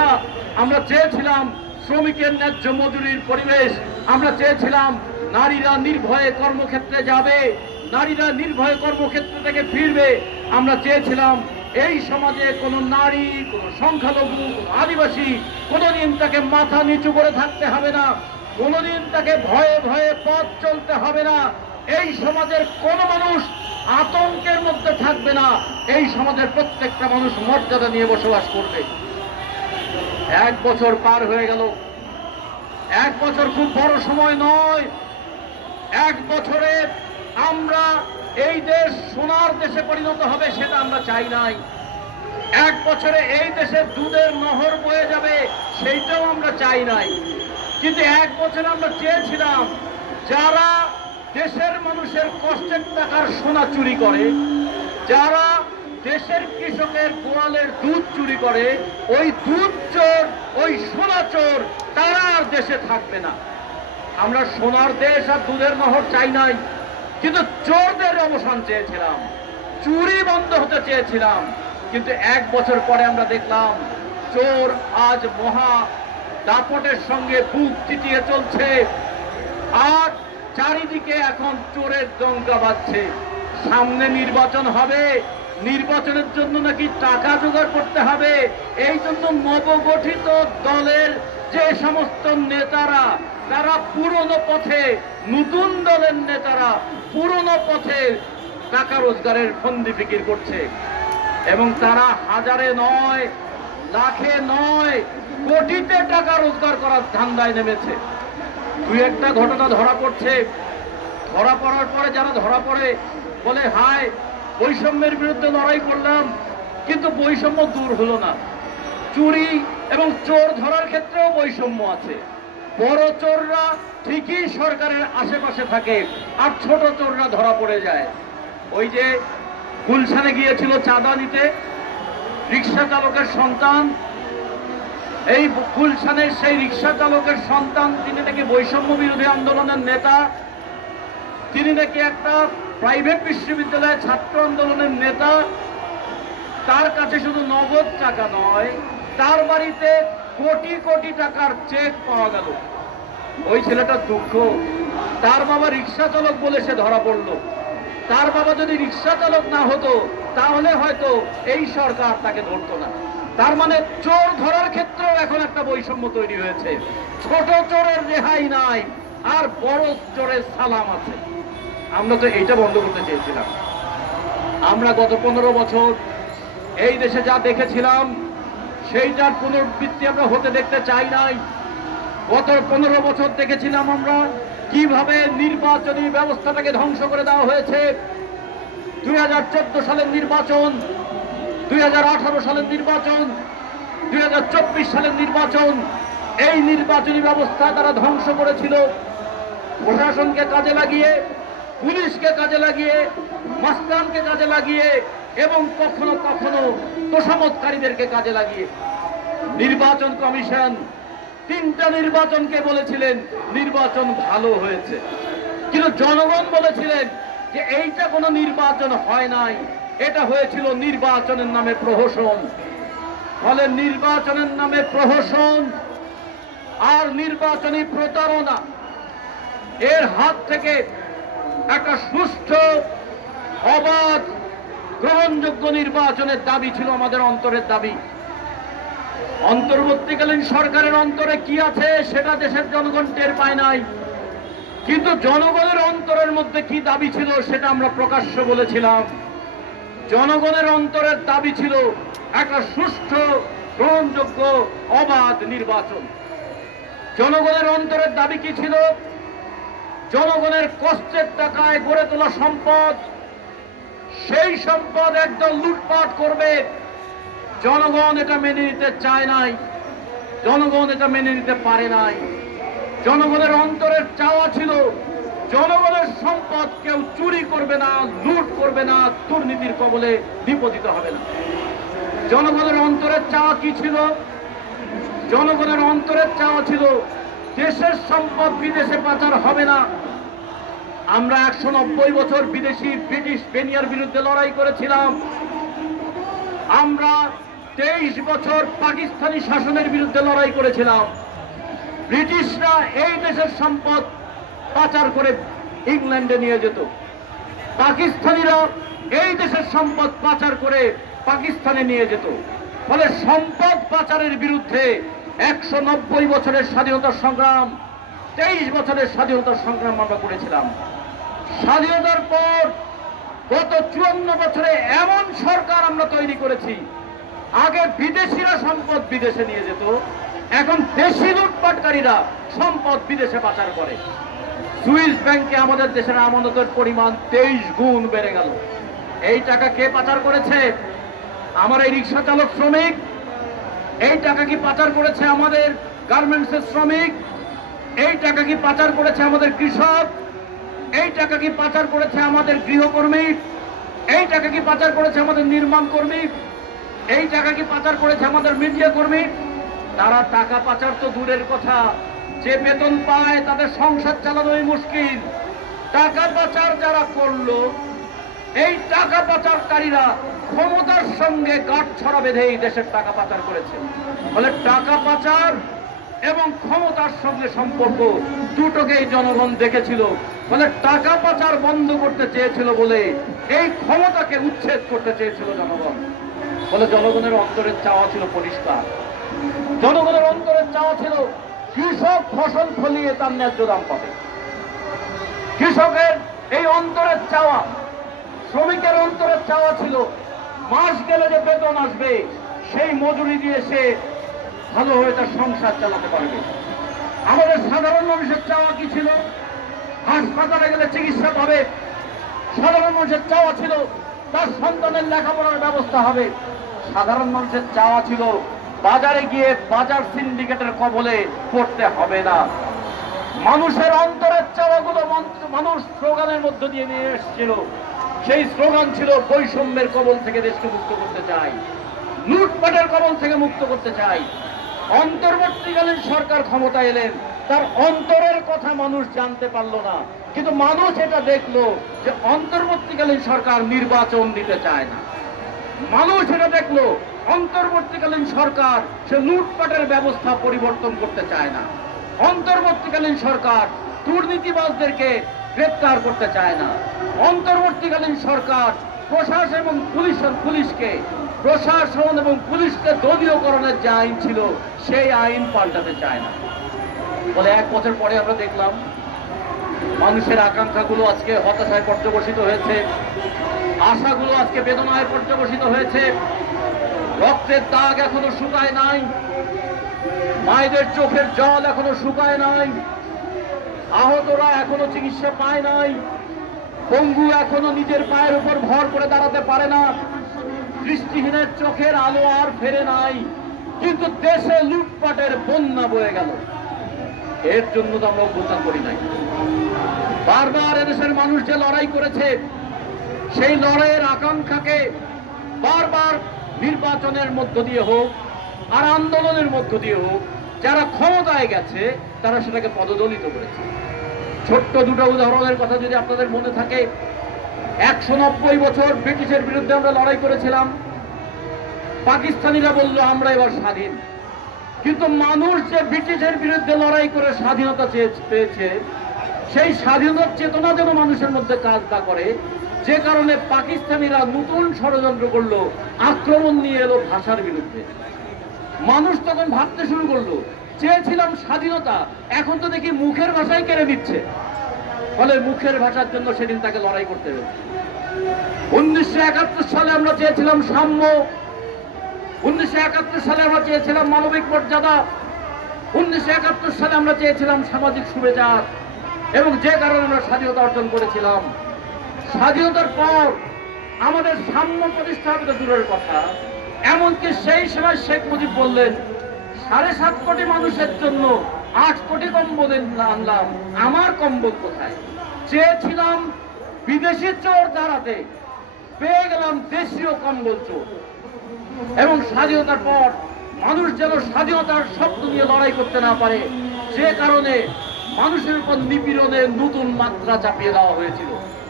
ব্যবস্থা আমরা চেয়েছিলাম শ্রমিকের ন্যায্য মজুরির পরিবেশ, আমরা চেয়েছিলাম নারীরা নির্ভয়ে কর্মক্ষেত্রে যাবে, নারীরা নির্ভয়ে কর্মক্ষেত্র থেকে ফিরবে। আমরা চেয়েছিলাম এই সমাজে কোনো নারী, কোনো সংখ্যালঘু, কোনো আদিবাসী কোনোদিন তাকে মাথা নিচু করে থাকতে হবে না, কোনোদিন তাকে ভয়ে ভয়ে পথ চলতে হবে না। এই সমাজের কোনো মানুষ আতঙ্কের মধ্যে থাকবে না, এই সমাজের প্রত্যেকটা মানুষ মর্যাদা নিয়ে বসবাস করবে। এক বছর পার হয়ে গেল। এক বছর খুব বড় সময় নয়। এক বছরে আমরা এই দেশ সোনার দেশে পরিণত হবে সেটা আমরা চাই নাই। এক বছরে এই দেশের দুধের নহর বয়ে যাবে সেইটাও আমরা চাই নাই। কিন্তু এক বছরে আমরা চেয়েছিলাম, যারা দেশের মানুষের কষ্টের টাকার সোনা চুরি করে, যারা দেশের কৃষকের গোয়ালের দুধ চুরি করে, ওই দুধ চোর, ওই সোনা চোর তারা আর দেশে থাকবে না। আমরা সোনার দেশ আর দুধের নহর চাই নাই, কিন্তু চোরদের অবসান চেয়েছিলাম, চুরি বন্ধ হতে চেয়েছিলাম। কিন্তু এক বছর পরে আমরা দেখলাম, চোর আজ মহা দাপটের সঙ্গে বুক চিটিয়ে চলছে, আর চারিদিকে এখন চোরের দঙ্গা বাজছে। সামনে নির্বাচন হবে নির্বাচনের জন্য নাকি টাকা জোগাড় করতে হবে? এই জন্য নবগঠিত দলের যে সমস্ত নেতারা, তারা পুরনো পথে, নতুন দলের নেতারা পুরনো পথে টাকা রোজগারের ফন্দি ফিকির করছে। এবং তারা হাজারে নয়, লাখে নয়, কোটিতে টাকা রোজগার করার ধান্দায় নেমেছে। দুই একটা ঘটনা ধরা পড়ছে। ধরা পড়ার পরে যারা ধরা পড়ে, বলে, হায় বৈষম্যের বিরুদ্ধে লড়াই করলাম, কিন্তু বৈষম্য দূর হলো না। চুরি এবং চোর ধরার ক্ষেত্রেও বৈষম্য আছে। বড় চোররা ঠিকই সরকারের আশেপাশে থাকে, আর ছোট চোররা ধরা পড়ে যায়। ওই যে গুলশানে গিয়েছিল চাঁদা নিতে, রিক্সা চালকের সন্তান, এই গুলশানের সেই রিক্সা চালকের সন্তান, তিনি নাকি বৈষম্য বিরোধী আন্দোলনের নেতা, তিনি নাকি একটা প্রাইভেট বিশ্ববিদ্যালয়ের ছাত্র আন্দোলনের নেতা, তার কাছে শুধু নগদ টাকা নয়, তার বাড়িতে কোটি কোটি টাকার চেক পাওয়া গেল। ওই ছেলেটার দুঃখ। তার বাবা রিক্সা চালক বলে সে ধরা পড়ল। তার বাবা যদি রিক্সা চালক না হতো, তাহলে হয়তো এই সরকার তাকে ধরতো না। তার মানে চোর ধরার ক্ষেত্রেও এখন একটা বৈষম্য তৈরি হয়েছে। ছোট চোরের রেহাই নাই, আর বড় চোরের সালাম আছে। আমরা তো এইটা বন্ধ করতে চেয়েছিলাম। আমরা গত পনেরো বছর এই দেশে যা দেখেছিলাম, সেইটার পুনরাবৃত্তি আমরা হতে দেখতে চাই নাই। গত পনেরো বছর দেখেছিলাম আমরা কীভাবে নির্বাচনী ব্যবস্থাটাকে ধ্বংস করে দেওয়া হয়েছে। দুই হাজার চোদ্দ সালের নির্বাচন, দুই হাজার আঠারো সালের নির্বাচন, দুই হাজার চব্বিশ সালের নির্বাচন, এই নির্বাচনী ব্যবস্থা তারা ধ্বংস করেছিল। প্রশাসনকে কাজে লাগিয়ে পুলিশকে কাজে লাগিয়ে, মাস্তানকে কাজে লাগিয়ে এবং কখনো কখনো তোষামতকারীদেরকে কাজে লাগিয়ে। নির্বাচন কমিশন তিনটা নির্বাচনকে বলেছিলেন, নির্বাচন ভালো হয়েছে। কিন্তু জনগণ বলেছিলেন যে এইটা কোনো নির্বাচন হয় নাই, এটা হয়েছিল নির্বাচনের নামে প্রহসন। ফলে নির্বাচনের নামে প্রহসন আর নির্বাচনী প্রতারণা। এর হাত থেকে একটা সুষ্ঠু, অবাধ, গ্রহণযোগ্য নির্বাচনের দাবি ছিল আমাদের অন্তরের দাবি। অন্তর্বর্তীকালীন সরকারের অন্তরে কি আছে সেটা দেশের জনগণ টের পায় নাই। কিন্তু জনগণের অন্তরের মধ্যে কি দাবি ছিল সেটা আমরা প্রকাশ্য বলেছিলাম। জনগণের অন্তরের দাবি ছিল একটা সুষ্ঠু, গ্রহণযোগ্য, অবাধ নির্বাচন। জনগণের অন্তরের দাবি কি ছিল? জনগণের কষ্টের টাকায় গড়ে তোলা সম্পদ, সেই সম্পদ একদম লুটপাট করবে। জনগণ এটা মেনে নিতে চায় নাই, জনগণ এটা মেনে নিতে পারে নাই। জনগণের অন্তরের চাওয়া ছিল, জনগণের সম্পদ কেউ চুরি করবে না, লুট করবে না, দুর্নীতির কবলে বিপদিত হবে না। জনগণের অন্তরের চাওয়া কি ছিল? জনগণের অন্তরের চাওয়া ছিল দেশের সম্পদ বিদেশে পাচার হবে না। আমরা একশো নব্বই বছর বিদেশি ব্রিটিশ বেনিয়ার বিরুদ্ধে লড়াই করেছিলাম। আমরা তেইশ বছর পাকিস্তানি শাসনের বিরুদ্ধে লড়াই করেছিলাম। ব্রিটিশরা এই দেশের সম্পদ পাচার করে ইংল্যান্ডে নিয়ে যেত। পাকিস্তানিরা এই দেশের সম্পদ পাচার করে পাকিস্তানে নিয়ে যেত। ফলে সম্পদ পাচারের বিরুদ্ধে একশো নব্বই বছরের স্বাধীনতা সংগ্রাম, তেইশ বছরের স্বাধীনতা সংগ্রাম আমরা করেছিলাম। স্বাধীনতার পর গত চুয়ান্ন বছরে এমন সরকার আমরা তৈরি করেছি। আগে বিদেশিরা সম্পদ বিদেশে নিয়ে যেত, এখন দেশি লুটপাটকারীরা সম্পদ বিদেশে পাচার করে। সুইস ব্যাংকে আমাদের দেশের আমানতের পরিমাণ তেইশ গুণ বেড়ে গেল। এই টাকা কে পাচার করেছে? আমার এই রিক্সা চালক শ্রমিক এই টাকা কি পাচার করেছে আমাদের গার্মেন্টসের শ্রমিক? এই টাকা কি পাচার করেছে আমাদের কৃষক? এই টাকা কি পাচার করেছে আমাদের গৃহকর্মী? এই টাকা কি পাচার করেছে আমাদের নির্মাণ কর্মী? এই টাকা কি পাচার করেছে আমাদের মিডিয়া কর্মী? তারা টাকা পাচার তো দূরের কথা। যে বেতন পায় তাদের সংসার চালানোই মুশকিল। টাকা পাচার যারা করল, এই টাকা পাচারকারীরা ক্ষমতার সঙ্গে গাঁট ছড়া বেঁধে এই দেশের টাকা পাচার করেছে। ফলে টাকা পাচার এবং ক্ষমতার সঙ্গে সম্পর্ক দুটোকেই জনগণ দেখেছিল। ফলে টাকা পাচার বন্ধ করতে চেয়েছিল বলে এই ক্ষমতাকে উচ্ছেদ করতে চেয়েছিল জনগণ। ফলে জনগণের অন্তরের চাওয়া ছিল পরিষ্কার। জনগণের অন্তরের চাওয়া ছিল কৃষক ফসল ফলিয়ে তার ন্যায্য দাম পাবে। কৃষকের এই অন্তরের চাওয়া, শ্রমিকের অন্তরের চাওয়া ছিল মাস গেলে যে বেতন আসবে, সেই মজুরি দিয়ে সে ভালো হয়ে তার সংসার চালাতে পারবে। আমাদের সাধারণ মানুষের চাওয়া কি ছিল? হাসপাতালে গেলে চিকিৎসা পাবে। সাধারণ মানুষের চাওয়া ছিল, তার সন্তানের লেখাপড়ার ব্যবস্থা হবে। সাধারণ মানুষের চাওয়া ছিল, বাজারে গিয়ে বাজার সিন্ডিকেটের কবলে পড়তে হবে না। মানুষের অন্তরের চাওয়াগুলো মানুষ স্লোগানের মধ্য দিয়ে নিয়ে এসেছিল। সেই স্লোগান ছিল, বৈষম্যের কবল থেকে দেশকে মুক্ত করতে চাই। লুটপাটের কবল থেকে মুক্ত করতে চাই। অন্তর্বর্তীকালীন সরকার ক্ষমতা এলেন। তার অন্তরের কথা মানুষ জানতে পারল না। কিন্তু মানুষ এটা দেখল যে অন্তর্বর্তীকালীন সরকার নির্বাচন দিতে চায় না। মানুষ এটা দেখল, অন্তর্বর্তীকালীন সরকার সে লুটপাটের ব্যবস্থা পরিবর্তন করতে চায় না। অন্তর্বর্তীকালীন সরকার দুর্নীতিবাজদেরকে গ্রেপ্তার করতে চায় না। অন্তর্বর্তীকালীন সরকার, প্রশাসন এবং পুলিশ পুলিশকে, প্রশাসন এবং পুলিশকে দলীয়করণের যে আইন ছিল, সেই আইন পাল্টাতে চায় না। বলে এক বছর পরে আমরা দেখলাম, মানুষের আকাঙ্ক্ষাগুলো আজকে হতাশায় পর্যবসিত হয়েছে, আশাগুলো আজকে বেদনায় পর্যবসিত হয়েছে, রক্তের দাগ এখনও শুকায় নাই, মায়েদের চোখের জল এখনও শুকায় নাই, আহতরা এখনও চিকিৎসা পায় নাই পঙ্গু এখনও নিজের পায়ের উপর ভর করে দাঁড়াতে পারে না। দৃষ্টিহীনের চোখের আলো আর ফেরে নাই। কিন্তু দেশে লুটপাটের বন্যা বয়ে গেল। এর জন্য তো আমরা অভ্যুত্থান করি নাই। বারবার এদেশের মানুষ যে লড়াই করেছে, সেই লড়াইয়ের আকাঙ্ক্ষাকে বারবার নির্বাচনের মধ্য দিয়ে হোক আর আন্দোলনের মধ্য দিয়ে হোক, যারা ক্ষমতায় গেছে, তারা সেটাকে পদদলিত করেছে। ছোট্ট দুটো উদাহরণের কথা যদি আপনাদের মনে থাকে। একশো নব্বই বছর ব্রিটিশের বিরুদ্ধে আমরা লড়াই করেছিলাম। পাকিস্তানিরা বলল, আমরা এবার স্বাধীন। কিন্তু মানুষ যে ব্রিটিশের বিরুদ্ধে লড়াই করে স্বাধীনতা পেয়েছে, সেই স্বাধীনতার চেতনা যেন মানুষের মধ্যে কাজ না করে। যে কারণে পাকিস্তানিরা নতুন ষড়যন্ত্র করল, আক্রমণ নিয়ে এলো ভাষার বিরুদ্ধে। মানুষ তখন ভাবতে শুরু করল, চেয়েছিলাম স্বাধীনতা, এখন তো দেখি মুখের ভাষায় কেড়ে নিচ্ছে। ফলে মুখের ভাষার জন্য সেদিন তাকে লড়াই করতে হয়েছে। উনিশশো একাত্তর সালে আমরা চেয়েছিলাম সাম্য। উনিশশো একাত্তর সালে আমরা চেয়েছিলাম মানবিক মর্যাদা। উনিশশো একাত্তর সালে আমরা চেয়েছিলাম সামাজিক সুবিচার। এবং যে কারণে আমরা স্বাধীনতা অর্জন করেছিলাম। স্বাধীনতার পর আমাদের সাম্য প্রতিষ্ঠা হবে দূরের কথা। এমনকি সেই সময় শেখ মুজিব বললেন, সাড়ে সাত কোটি মানুষের জন্য আট কোটি কম্বল আনলাম। আমার কম্বল কোথায়? চেয়েছিলাম বিদেশি চোর দাঁড়াতে। পেয়ে গেলাম দেশীয় কম্বল চোর। এবং স্বাধীনতার পর মানুষ যেন স্বাধীনতার শব্দ নিয়ে লড়াই করতে না পারে, যে কারণে মানুষের উপর নিপীড়নের নতুন মাত্রা চাপিয়ে দেওয়া হয়েছিল।